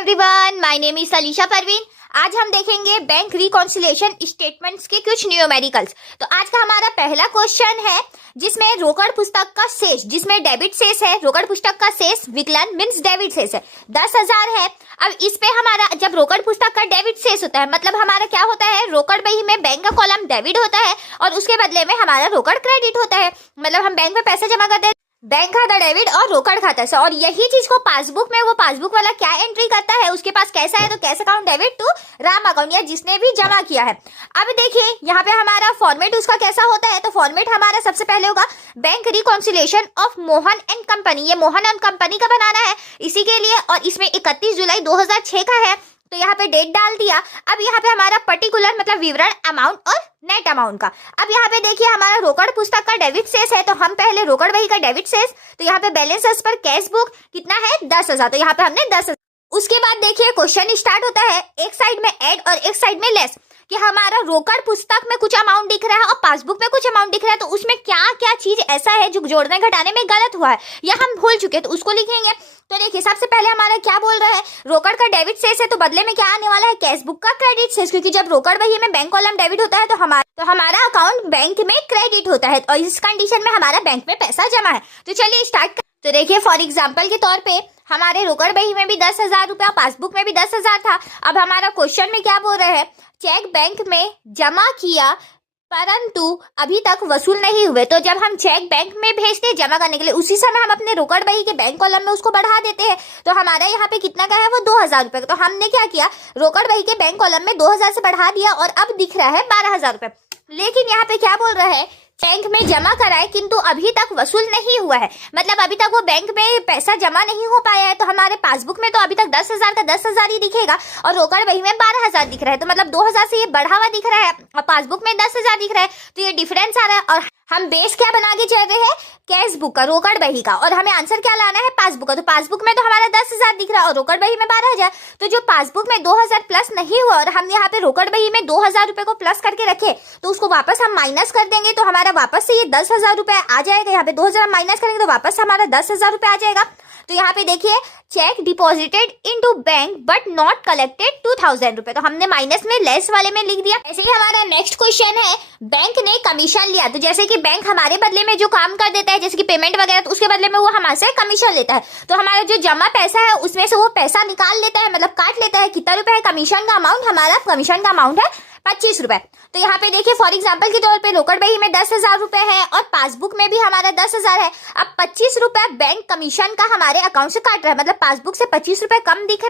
Everyone, my name is Alisha Parveen. आज हम देखेंगे बैंक रिकॉन्सिलिएशन स्टेटमेंट्स के कुछ न्यूमेरिकल्स। तो आज का हमारा पहला क्वेश्चन है जिसमें रोकड़ पुस्तक का शेष, जिसमें डेबिट शेष है, रोकड़ पुस्तक का शेष विकलन मीन्स डेबिट शेष है 10,000 है। अब इस पे हमारा जब रोकड़ पुस्तक का डेबिट शेष होता है मतलब हमारा क्या होता है, रोकड़ बही में बैंक का कॉलम डेबिट होता है और उसके बदले में हमारा रोकड़ क्रेडिट होता है। मतलब हम बैंक में पैसा जमा करते हैं, बैंक खाता डेबिट और रोकड़ खाता से, और यही चीज को पासबुक में वो पासबुक वाला क्या एंट्री करता है, उसके पास कैसा है तो cash account debit to Ram account या जिसने भी जमा किया है। अब देखिए यहाँ पे हमारा फॉर्मेट उसका कैसा होता है। तो फॉर्मेट हमारा सबसे पहले होगा bank reconciliation of Mohan and company. ये मोहन एंड कंपनी का बनाना है इसी के लिए, और इसमें 31 जुलाई 2006 का है। तो यहाँ पे डेट डाल दिया। अब यहाँ पे हमारा पर्टिकुलर मतलब विवरण अमाउंट और नेट अमाउंट का। अब यहाँ पे देखिए हमारा रोकड़ पुस्तक का डेबिट शेष है, तो हम पहले रोकड़ बही का डेबिट शेष, तो यहाँ पे balance as per cash book कितना है 10,000, तो यहाँ पे हमने 10,000। उसके बाद देखिए क्वेश्चन स्टार्ट होता है, एक साइड में ऐड और एक साइड में लेस, कि हमारा रोकड़ पुस्तक में कुछ अमाउंट दिख रहा है और पासबुक में कुछ अमाउंट दिख रहा है, तो उसमें क्या क्या चीज ऐसा है जो जोड़ने घटाने में गलत हुआ है या हम भूल चुके हैं, तो उसको लिखेंगे। तो देखिए सबसे पहले हमारा क्या बोल रहा है, रोकड़ का डेबिट शेष है तो बदले में क्या आने वाला है, कैश बुक का क्रेडिट शेष, क्योंकि जब रोकड़ बही में बैंक कॉलम डेबिट होता है तो हमारा अकाउंट बैंक में क्रेडिट होता है और इस कंडीशन में हमारा बैंक में पैसा जमा है। तो चलिए स्टार्ट। तो देखिए फॉर एग्जाम्पल के तौर पे हमारे रोकड़ बही में भी 10,000 रुपया, पासबुक में भी 10,000 था। अब हमारा क्वेश्चन में क्या बोल रहे हैं, चेक बैंक में जमा किया परंतु अभी तक वसूल नहीं हुए। तो जब हम चेक बैंक में भेजते हैं जमा करने के लिए, उसी समय हम अपने रोकड़ बही के बैंक कॉलम में उसको बढ़ा देते हैं। तो हमारा यहाँ पे कितना का है, वो 2,000 रुपए। तो हमने क्या किया, रोकड़ बही के बैंक कॉलम में 2,000 से बढ़ा दिया और अब दिख रहा है 12,000 रुपए। लेकिन यहाँ पे क्या बोल रहा है, बैंक में जमा कराए किंतु अभी तक वसूल नहीं हुआ है, मतलब अभी तक वो बैंक में पैसा जमा नहीं हो पाया है। तो हमारे पासबुक में तो अभी तक 10,000 का 10,000 ही दिखेगा और रोकड़ बही में 12,000 दिख रहा है। तो मतलब 2,000 से ये बढ़ा हुआ दिख रहा है और पासबुक में 10,000 दिख रहा है, तो ये डिफरेंस आ रहा है। और हम बेस क्या बना के चल रहे हैं, कैश बुक का, रोकड़ बही का, और हमें आंसर क्या लाना है, पासबुक का। तो पासबुक में तो हमारा 10,000 दिख रहा है और रोकड़ बही में 12,000। तो जो पासबुक में 2,000 प्लस नहीं हुआ और हम यहाँ पे रोकड़ बही में 2,000 रुपए को प्लस करके रखे, तो उसको वापस हम माइनस कर देंगे तो हमारा वापस से ये 10,000 रुपए आ जाएगा। यहाँ पे 2,000 माइनस करेंगे तो वापस हमारा 10,000 रुपए आ जाएगा। तो यहाँ पे देखिए check deposited into bank but not collected 2,000 रुपए, तो हमने माइनस में लेस वाले में लिख दिया। ऐसे ही हमारा नेक्स्ट क्वेश्चन है, बैंक ने कमीशन लिया। तो जैसे कि बैंक हमारे बदले में जो काम कर देता है जैसे कि पेमेंट वगैरह, तो उसके बदले में वो हमसे कमीशन लेता है। तो हमारा जो जमा पैसा है उसमें से वो पैसा निकाल लेता है, मतलब काट लेता है। कितना रुपए है कमीशन का अमाउंट, हमारा कमीशन का अमाउंट है 25 रुपए। तो यहाँ पे देखिए फॉर एग्जाम्पल के तौर पे रोकड़ बही में 10,000 रुपए है और पासबुक में भी हमारा 10,000 है। अब 25 रुपए बैंक कमीशन का हमारे अकाउंट से काट रहा है, मतलब पासबुक से 25 रुपए कम दिख रहा है।